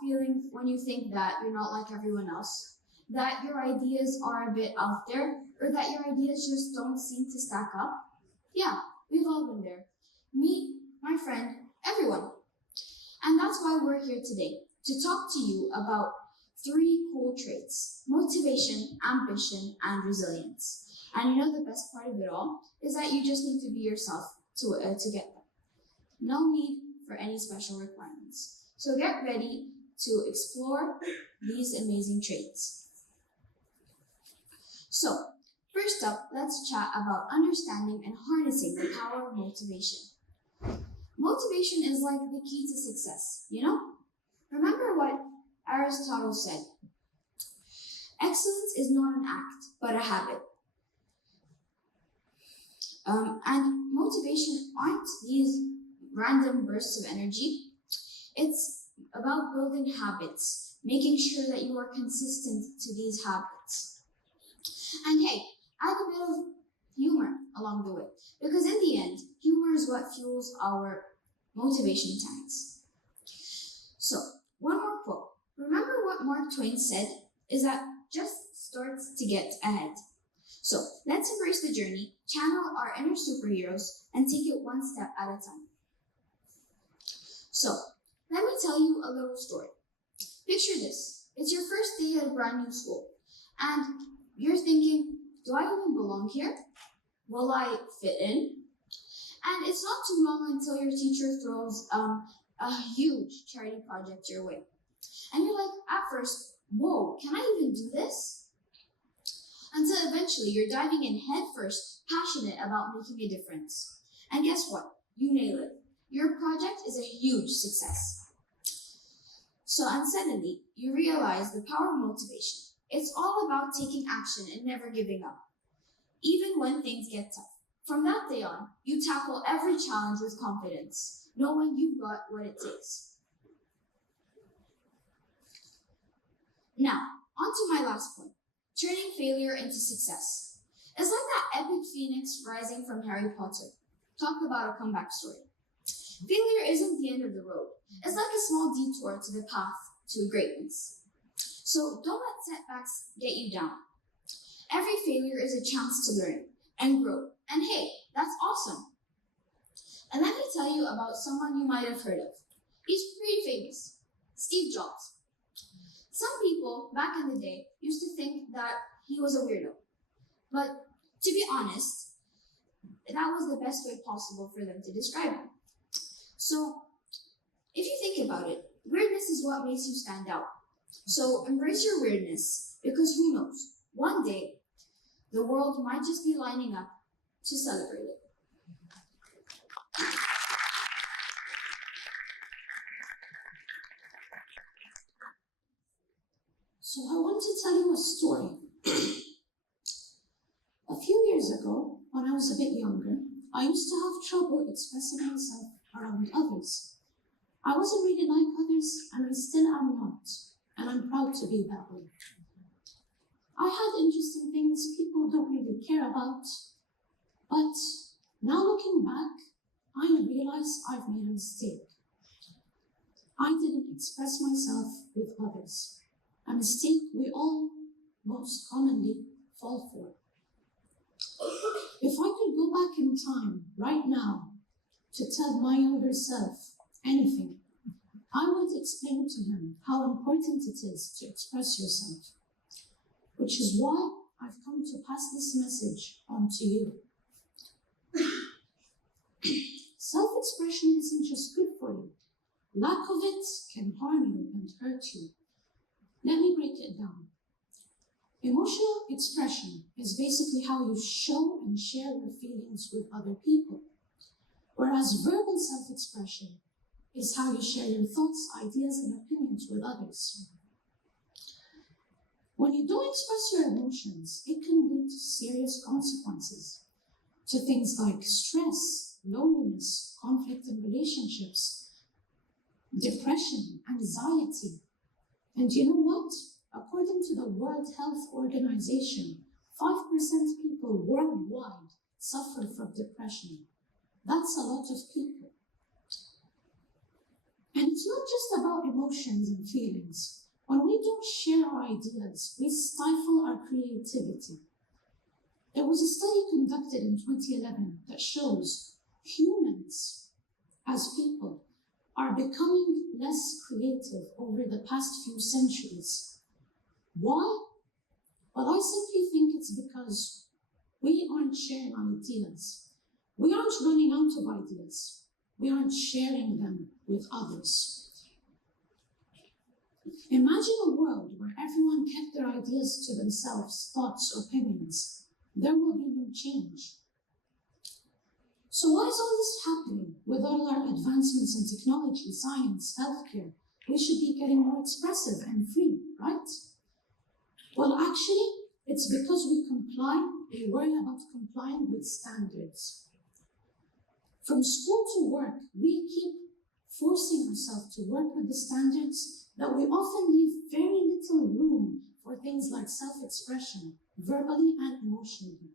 feeling when you think that you're not like everyone else? That your ideas are a bit out there, or that your ideas just don't seem to stack up? Yeah, we've all been there. Me, my friend, everyone. And that's why we're here today, to talk to you about three cool traits: motivation, ambition, and resilience. And you know the best part of it all is that you just need to be yourself to get them. No need for any special requirements. So get ready to explore these amazing traits. So, first up, let's chat about understanding and harnessing the power of motivation. Motivation is like the key to success, you know? Remember what Aristotle said: excellence is not an act, but a habit. And motivation aren't these random bursts of energy. It's about building habits, making sure that you are consistent to these habits. And hey, add a bit of humor along the way, because in the end, humor is what fuels our motivation tanks. So, one more quote. Remember what Mark Twain said is that just starts to get ahead. So, let's embrace the journey, channel our inner superheroes, and take it one step at a time. So, let me tell you a little story. Picture this. It's your first day at a brand new school, and you're thinking, do I even belong here? Will I fit in? And it's not too long until your teacher throws a huge charity project your way. And you're like, at first, whoa, can I even do this? Until eventually you're diving in head first, passionate about making a difference. And guess what? You nail it. Your project is a huge success. And suddenly, you realize the power of motivation. It's all about taking action and never giving up, even when things get tough. From that day on, you tackle every challenge with confidence, knowing you've got what it takes. Now, on to my last point, turning failure into success. It's like that epic phoenix rising from Harry Potter. Talk about a comeback story. Failure isn't the end of the road. It's like a small detour to the path to greatness. So don't let setbacks get you down. Every failure is a chance to learn and grow. And hey, that's awesome. And let me tell you about someone you might have heard of. He's pretty famous, Steve Jobs. Some people back in the day used to think that he was a weirdo. But to be honest, that was the best way possible for them to describe him. So, if you think about it, weirdness is what makes you stand out. So embrace your weirdness, because who knows, one day the world might just be lining up to celebrate it. So I want to tell you a story. A few years ago, when I was a bit younger, I used to have trouble expressing myself around others. I wasn't really like others, and I still am not, and I'm proud to be that way. I had interesting things people don't really care about, but now looking back, I realize I've made a mistake. I didn't express myself with others, a mistake we all most commonly fall for. If I could go back in time right now to tell my younger self anything, I would explain to him how important it is to express yourself, which is why I've come to pass this message on to you. Self-expression isn't just good for you. Lack of it can harm you and hurt you. Let me break it down. Emotional expression is basically how you show and share your feelings with other people, whereas verbal self-expression is how you share your thoughts, ideas, and opinions with others. When you don't express your emotions, it can lead to serious consequences, to things like stress, loneliness, conflict in relationships, depression, anxiety. And you know what? According to the World Health Organization, 5% people worldwide suffer from depression. That's a lot of people. And it's not just about emotions and feelings. When we don't share our ideas, we stifle our creativity. There was a study conducted in 2011 that shows humans as people are becoming less creative over the past few centuries. Why? Well, I simply think it's because we aren't sharing ideas. We aren't running out of ideas. We aren't sharing them with others. Imagine a world where everyone kept their ideas to themselves, thoughts, opinions. There will be no change. So why is all this happening with all our advancements in technology, science, healthcare? We should be getting more expressive and free, right? Well, actually, it's because we worry about complying with standards. From school to work, we keep forcing ourselves to work with the standards that we often leave very little room for things like self-expression, verbally and emotionally.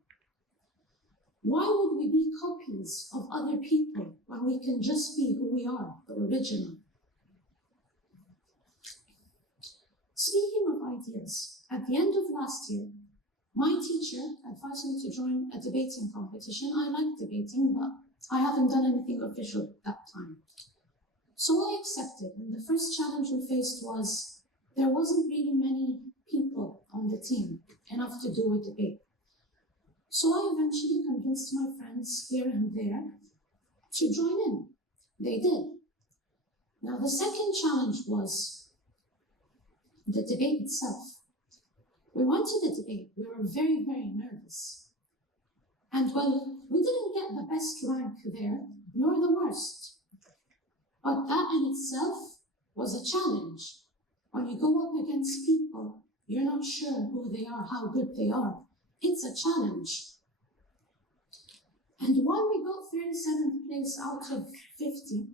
Why would we be copies of other people when we can just be who we are, the original? Speaking of ideas, at the end of last year, my teacher advised me to join a debating competition. I like debating, but I haven't done anything official at that time. So I accepted, and the first challenge we faced was there wasn't really many people on the team, enough to do a debate. So I eventually convinced my friends here and there to join in. They did. Now the second challenge was the debate itself. We went to the debate. We were very, very nervous. And well, we didn't get the best rank there, nor the worst. But that in itself was a challenge. When you go up against people, you're not sure who they are, how good they are. It's a challenge. And when we got 37th place out of 50,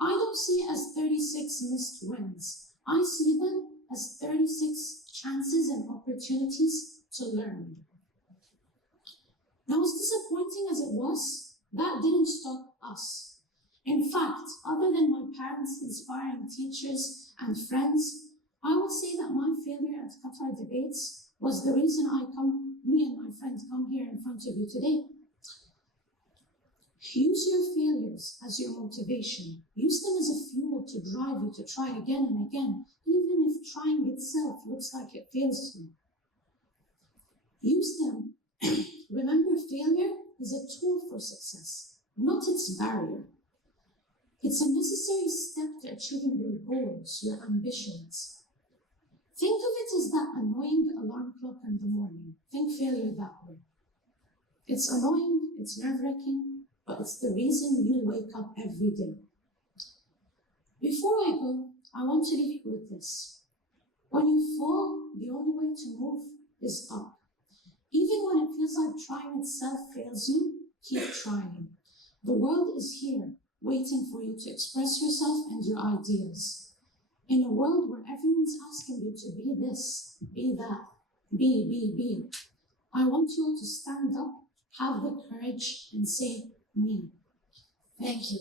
I don't see it as 36 missed wins. I see them as 36 chances and opportunities to learn. Now, as disappointing as it was, that didn't stop us. In fact, other than my parents' inspiring teachers and friends, I would say that my failure at Qatar debates was the reason me and my friends come here in front of you today. Use your failures as your motivation. Use them as a fuel to drive you to try again and again, even if trying itself looks like it fails you. Use them. Remember, failure is a tool for success, not its barrier. It's a necessary step to achieving your goals, your ambitions. Think of it as that annoying alarm clock in the morning. Think failure that way. It's annoying, it's nerve-wracking, but it's the reason you wake up every day. Before I go, I want to leave you with this. When you fall, the only way to move is up. Even when it feels like trying itself fails you, keep trying. The world is here, waiting for you to express yourself and your ideas. In a world where everyone's asking you to be this, be that, be, I want you all to stand up, have the courage, and say, me. Thank you.